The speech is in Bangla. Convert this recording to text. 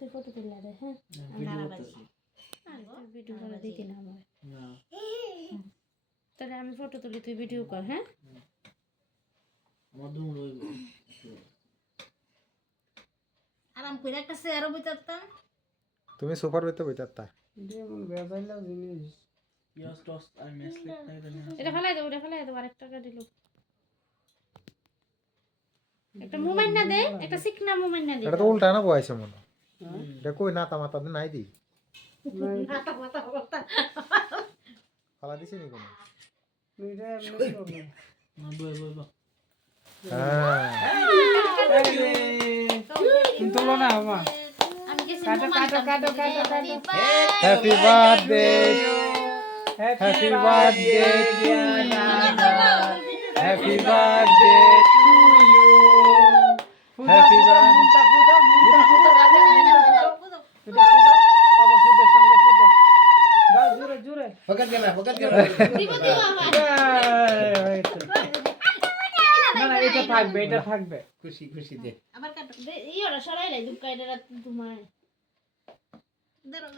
তুই ফটো তুলে দে হ্যাঁ ভিডিও করে দিতি না আমার তাহলে আমি ফটো তুলি তুই ভিডিও কর হ্যাঁ আমার দুম রইব আরাম করে একটা চেয়ারও বইতাম তুমি সোফার ভিতরে বইতাতা যেমন বেজাইলা জিনিস ইয়াস টস আই মেসলে এটা ফেলাই দেবো আরেকটা দিল একটা মোবাইল না দে একটা সিকনা মোবাইল না দে এটা তো উল্টা না বয়সে মনে এটা কই না তামাতা দে নাই দি ফালা দিছি নি কোন এটা এমনি করব না বই বই বই হ্যাঁ কিন্তু বলো না বাবা আমি গেছি কাটো happy birthday happy birthday happy birthday to you happy birthday মুন্টা ফুটো বাবা ফুটোর সঙ্গে ফুটো দাও জোরে ফকাত গেল দিব আমার না এটা থাকবে খুশি খুশি দে আবার কাটো ইওরা সরাই লাই দুকাইরা তোমার